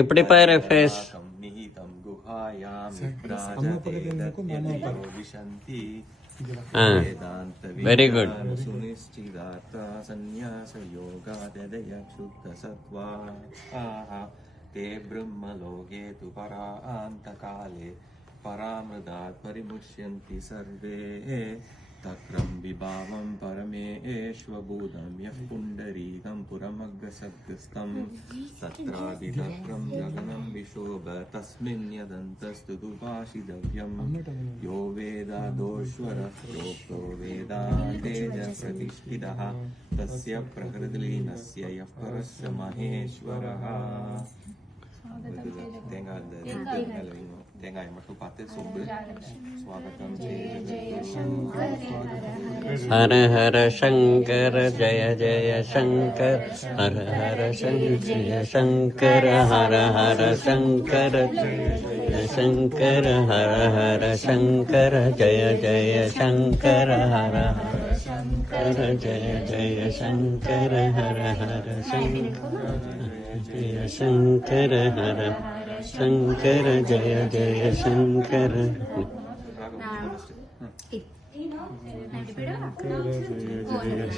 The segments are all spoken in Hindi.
ఇప్పుడు పారే ఫేస్ వెరీ గుడ్. ते ब्रह्मलोके तु परान्तकाले परामृदात् परिमुच्यन्ति सर्वे तक्रं विभावं परमेश्वभूतं यः पुण्डरीकं पुरमग्रसग्रस्तं तत्रादितक्रं गगनं विशोभ तस्मिन् यदन्तस्तु दुभाषितव्यं यो वेदादोश्वरः प्रोक्तो वेदान्तेजप्रतिष्ठितः तस्य प्रकृतिलीनस्य यः परस्य महेश्वरः. Tengai masuk partai sumber. Swagatam Hara Hara Shankara Jaya Jaya Shankara Hara Hara Shankara Shankara Hara Hara Shankara Jaya Shankara Hara Hara Shankara Jaya Jaya Shankara Hara Hara Shankara Jaya Jaya Shankara Hara Hara Shankara Jaya Shankara Hara Shankara Jaya Jaya Shankara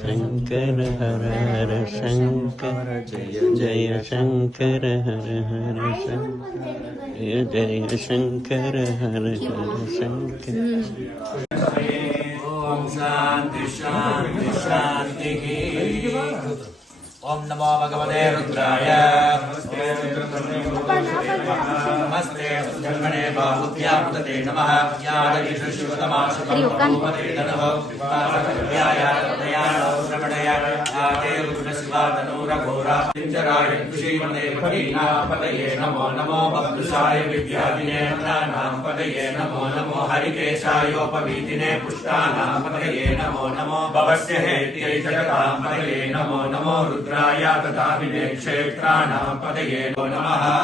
Shankara Hara Hara Shankara Jaya Jaya Shankara Hara Hara Shankara Jaya Jaya Shankara Hara Hara Shankara. Om Shanti Shanti Shanti. Om Namo Bhagavate Rudraya. Namaste Janmane Bahubhyam Tate Namaha. Yadagishu Shivatamasukam Namaha. Vyaya Dayana Shravanaya. Yade Rudra Shiva Tanura Ghora. Pinjaraya Kushimane Padina Padaye Namo Namo Bhaktusaya Vidyadine Pranam Padaye Namo Namo Harikeshayo Pavitine Pushtana Padaye Namo Namo Bhavasya Heti Jagatam Padaye Namo Namo Rudraya Tatavine Kshetrana Padaye Namaha.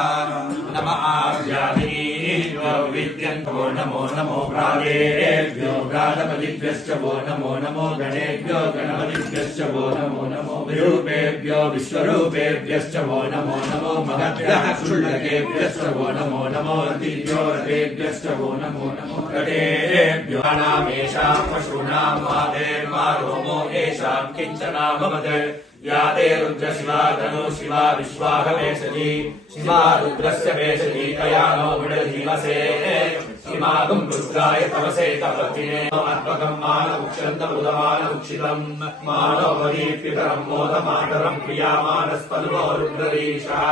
Nama Avyadinebhyo Vidyanto Namo Namo Pralebhyo Pradapadivyascha Namo Namo Ganebhyo Ganapadivyascha Namo Namo Virupebhyo Vishwarupebhyascha Namo Namo Mahavyah Kshullakebhyascha Namo Namo Ratibhyo Ratebhyascha Namo Namo Ratebhyo Anamesham Pashunam Mahadev Maromo Esham Kinchana Mamade Yade Rudra Shiva Dhanu Shiva Vishwagavesati Shiva Rudrasya Vesati Kayano Vidadhivase Shimagam Rudraya Tavase Tapatine Atpakam Mana Ukshanta Udamana Ukshitam Mano Varipitaram Modamataram Priyamanas Padvo Rudrarisha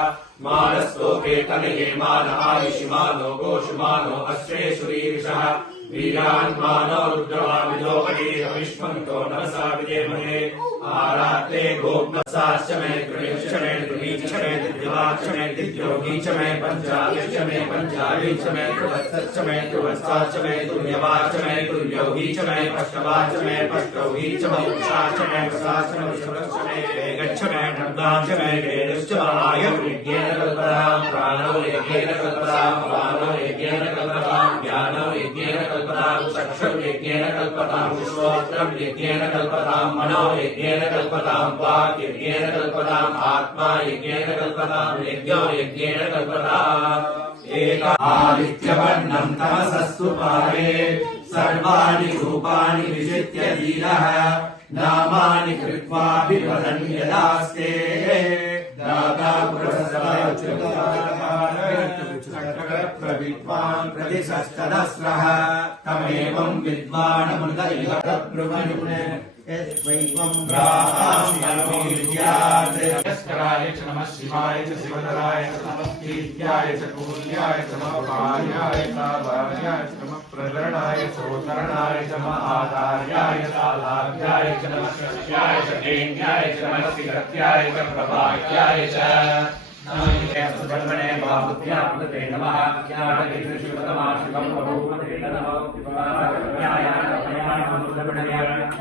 Manasto Ketanaye Mana Ayishimano Goshimano Ashreshurisha Viran Mano Rudravavido Vadira Vishmanto Nasa Videmane Arate Gopnasashame Krishame Krishame Divyachame Divyogishame Panjavishame Panjavishame Kruvasachame Kruvasachame Duryavachame Duryogishame Pashtavachame Pashtavishame Ukshachame Pasachame Vishrachame Vegachame Nandachame Vedushchamaya Vigyena Kalparam Prano Vigyena Kalparam Prano Vigyena Kalparam Jnano Vigyena Kalparam Saksha Vigyena Kalparam Vishwatram Vigyena Kalparam Mano Vigyena Kalpatam Vak Yajnena Kalpatam Atma Yajnena Kalpatam Yajno Yajnena Kalpatam Eka Adityavarnam Tamasastu Pare Sarvani Rupani Vijitya Dhiraha Namani Kritva Vivadan Yadaste Daga Purasavaya Pravidvan Pradisastadasraha Tamevam Vidvanamrta Ilata Brahmanune Esvaivam Braham Yanovidyate Yaskaraya cha Namah Shivaya cha Sivadaraya cha Namah Kityaya cha Kulyaya cha Namah Paryaya cha Varyaya cha Namah Pradarnaya cha Uttaranaya cha Mahadaryaya cha Labhyaya cha Namah Shakyaya cha Denyaya cha Namah Sigatyaya cha Prabhakyaya cha Janmane Bahubhyam Tate Namaha. Yadagishu Shivatamasukam Namaha. Vyaya Dayana Shravanaya.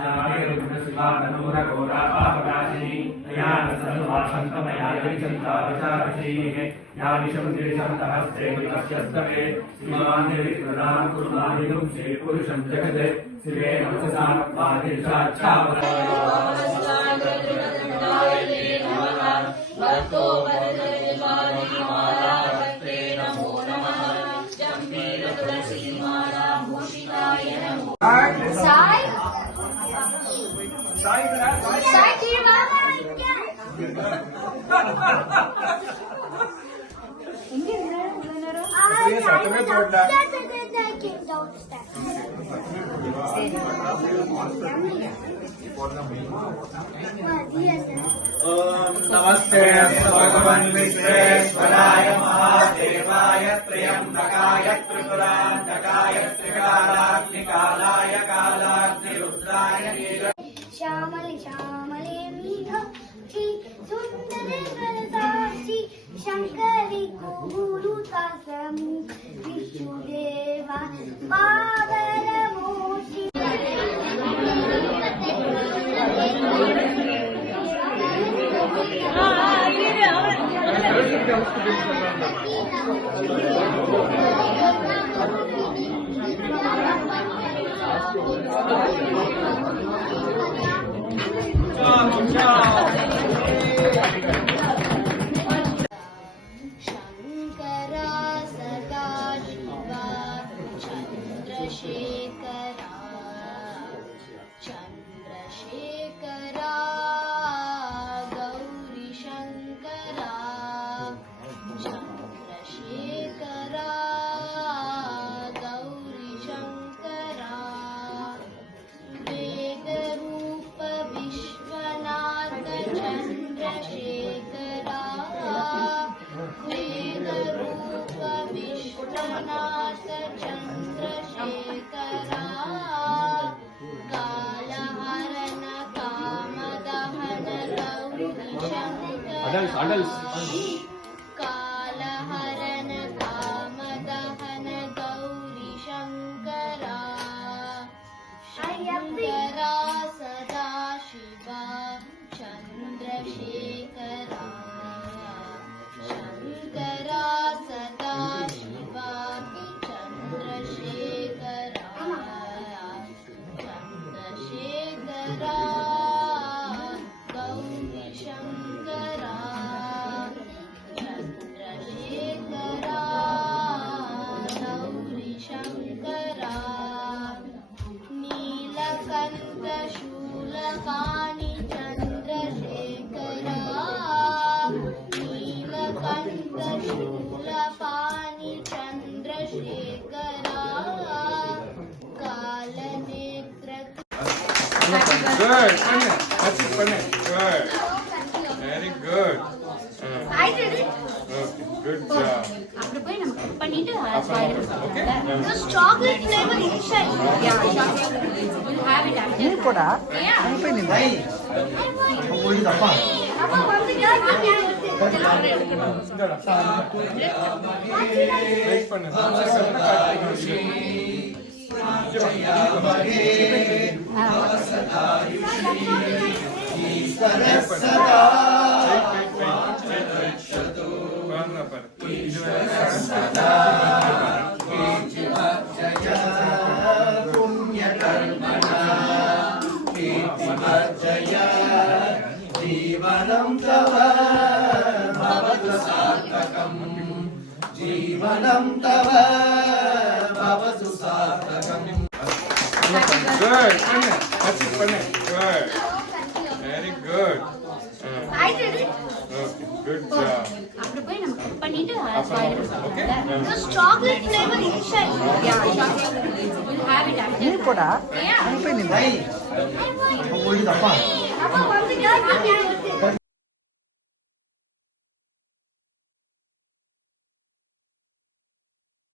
Tanura Ghora Papadashini Ayana Sarva Shantamaya Yajanta Vicharasi Yadisham Dirisham Tahaste Vikasyastame Simavande Vikradam Kurmanidum Sri Purusham Jagade Sive Namasasam Vadircha Chavara नमस्ते भगवन् विश्वेश्वराय महादेवाय त्र्यम्बकाय त्रिपुरान्तकाय त्रिकालाग्निकालाय कालाग्निरुद्राय श्यामले श्यामले मीनाक्षी सुंदरे सरसाक्षी शंकरी गुरुता समूह विष्णुदेवा पावनमूर्ति Shankara Sadashiva Chandrasekhara Chandrasekhara Gauri Shankara Chandrasekhara Gauri Shankara वेदरूप Vishwanath Chandrasekhara वेदरूप Vishwanath Chandrasekhara कालहरण कामदहन Gauri Shankara कालहरण कामदहन Gauri Shankara Shankara Sadashiva Chandrasekhara Shankara Sadashiva Chandrasekhara Chandrasekhara Gauri Shankara Chandrasekhara Gauri Shankara Neelkanth Shulpani Chandrasekhara Neelkanth Shulpani Chandrasekhara कालनेत्र Good. That's it. Good. Very good. I did it. Okay. Good job. அப்புறம் போய் நம்ம கட் பண்ணிட்டு Okay. There's chocolate flavor inside. we'll have it after. போடா Yeah. Appa வந்து Wait பண்ணு. जीवनं तव भवतु सार्थकम् जीवनं तव भवतु सार्थकम् Good. That's it. Good. Very good. I did it. Okay. Good job. அப்புறம் போய் நம்ம கட் பண்ணிட்டு Okay. There's chocolate flavor inside. we'll have it after. போடா Yeah. Appa வந்து